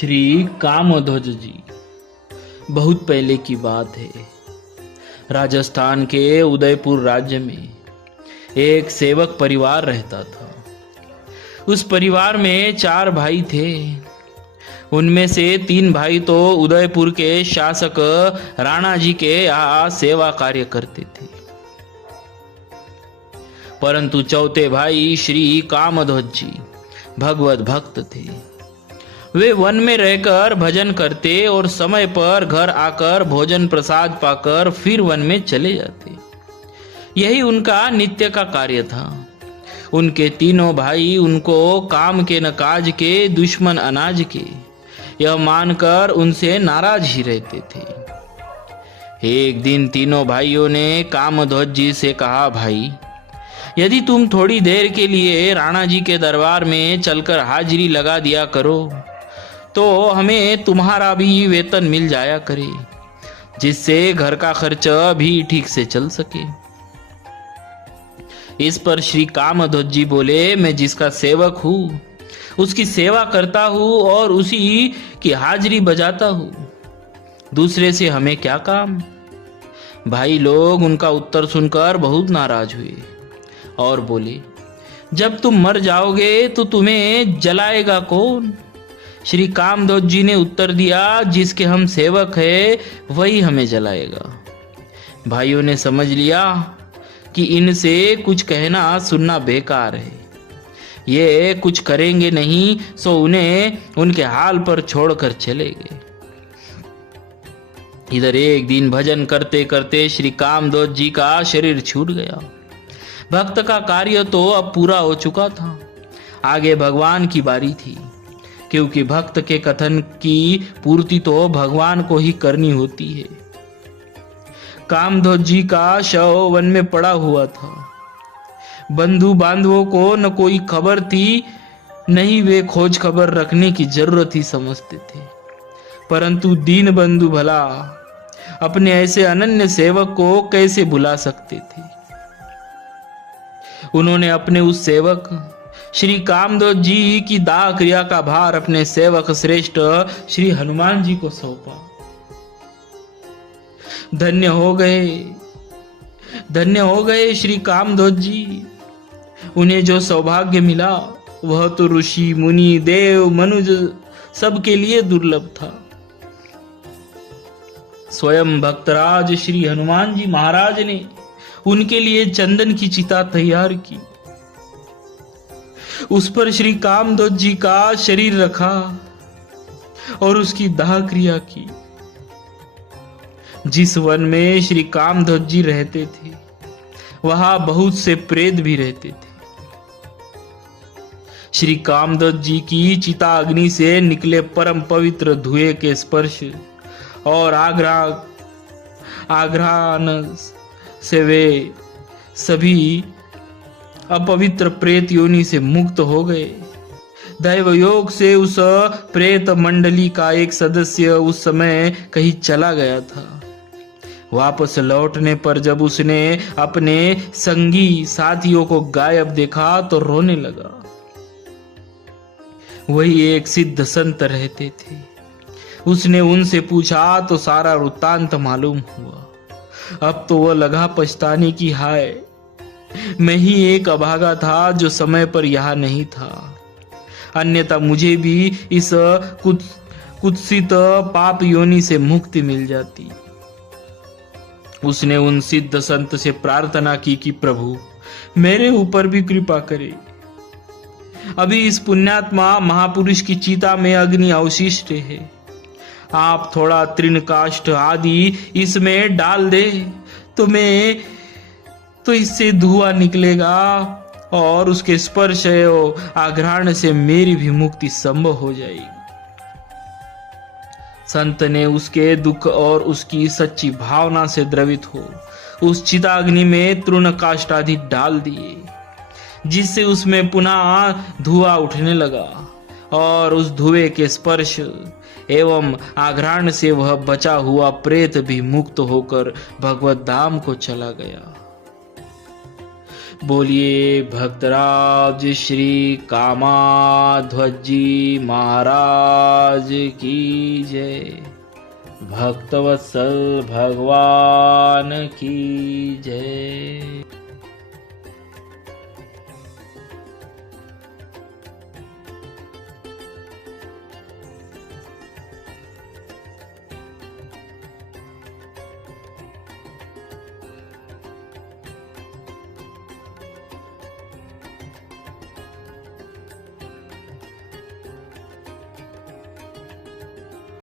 श्री कामध्वज जी। बहुत पहले की बात है। राजस्थान के उदयपुर राज्य में एक सेवक परिवार रहता था। उस परिवार में 4 भाई थे। उनमें से 3 भाई तो उदयपुर के शासक राणा जी के यहाँ सेवा कार्य करते थे, परंतु चौथे भाई श्री कामध्वज जी भगवत भक्त थे। वे वन में रहकर भजन करते और समय पर घर आकर भोजन प्रसाद पाकर फिर वन में चले जाते। यही उनका नित्य का कार्य था। उनके तीनों भाई उनको काम के न काज के, दुश्मन अनाज के, यह मानकर उनसे नाराज ही रहते थे। एक दिन तीनों भाइयों ने कामध्वज जी से कहा, भाई, यदि तुम थोड़ी देर के लिए राणा जी के दरबार में चलकर हाजिरी लगा दिया करो तो हमें तुम्हारा भी वेतन मिल जाया करे, जिससे घर का खर्चा भी ठीक से चल सके। इस पर श्री कामध्वज जी बोले, मैं जिसका सेवक हूँ उसकी सेवा करता हूँ और उसी की हाजिरी बजाता हूँ, दूसरे से हमें क्या काम। भाई लोग उनका उत्तर सुनकर बहुत नाराज हुए और बोले, जब तुम मर जाओगे तो तुम्हें जलाएगा कौन। श्री कामध्वज जी ने उत्तर दिया, जिसके हम सेवक हैं वही हमें जलाएगा। भाइयों ने समझ लिया कि इनसे कुछ कहना सुनना बेकार है। ये कुछ करेंगे नहीं, सो उन्हें उनके हाल पर छोड़कर चले गए। इधर एक दिन भजन करते करते श्री कामध्वज जी का शरीर छूट गया। भक्त का कार्य तो अब पूरा हो चुका था। आगे भगवान की बारी थी, क्योंकि भक्त के कथन की पूर्ति तो भगवान को ही करनी होती है। कामध्वज जी का शव वन में पड़ा हुआ था। बंधु बांधवों को न कोई खबर थी, नहीं वे खोज खबर रखने की जरूरत ही समझते थे। परंतु दीन बंधु भला अपने ऐसे अनन्य सेवक को कैसे भुला सकते थे। उन्होंने अपने उस सेवक श्री कामध्वज जी की दाह क्रिया का भार अपने सेवक श्रेष्ठ श्री हनुमान जी को सौंपा। धन्य हो गए श्री कामध्वज जी। उन्हें जो सौभाग्य मिला वह तो ऋषि मुनि देव मनुज सबके लिए दुर्लभ था। स्वयं भक्तराज श्री हनुमान जी महाराज ने उनके लिए चंदन की चिता तैयार की, उस पर श्री कामध्वज जी का शरीर रखा और उसकी दाह क्रिया की। जिस वन में श्री कामध्वज जी रहते थे वहां बहुत से प्रेत भी रहते थे। श्री कामध्वज जी की चिता अग्नि से निकले परम पवित्र धुएं के स्पर्श और आघ्राण से वे सभी अपवित्र प्रेत योनि से मुक्त हो गए। दैव योग से उस प्रेत मंडली का एक सदस्य उस समय कहीं चला गया था। वापस लौटने पर जब उसने अपने संगी साथियों को गायब देखा तो रोने लगा। वही एक सिद्ध संत रहते थे। उसने उनसे पूछा तो सारा वृत्तांत मालूम हुआ। अब तो वह लगा पछताने की, हाय, मैं ही एक अभागा था जो समय पर यहाँ नहीं था, अन्यथा मुझे भी इस कुत्सित पाप योनि से मुक्ति मिल जाती। उसने उन सिद्ध संत से प्रार्थना की कि प्रभु मेरे ऊपर भी कृपा करे। अभी इस पुण्यात्मा महापुरुष की चिता में अग्नि अवशिष्ट है। आप थोड़ा तृणकाष्ठ आदि इसमें डाल दे तो इससे धुआं निकलेगा और उसके स्पर्श और आघ्राण से मेरी भी मुक्ति संभव हो जाएगी। संत ने उसके दुख और उसकी सच्ची भावना से द्रवित हो उस चिताग्नि में तृणकाष्ठ आदि डाल दिए, जिससे उसमें पुनः धुआं उठने लगा और उस धुएं के स्पर्श एवं आघ्राण से वह बचा हुआ प्रेत भी मुक्त होकर भगवत धाम को चला गया। बोलिए भक्तराज श्री कामाध्वज जी महाराज की जय। भक्तवत्सल भगवान की जय।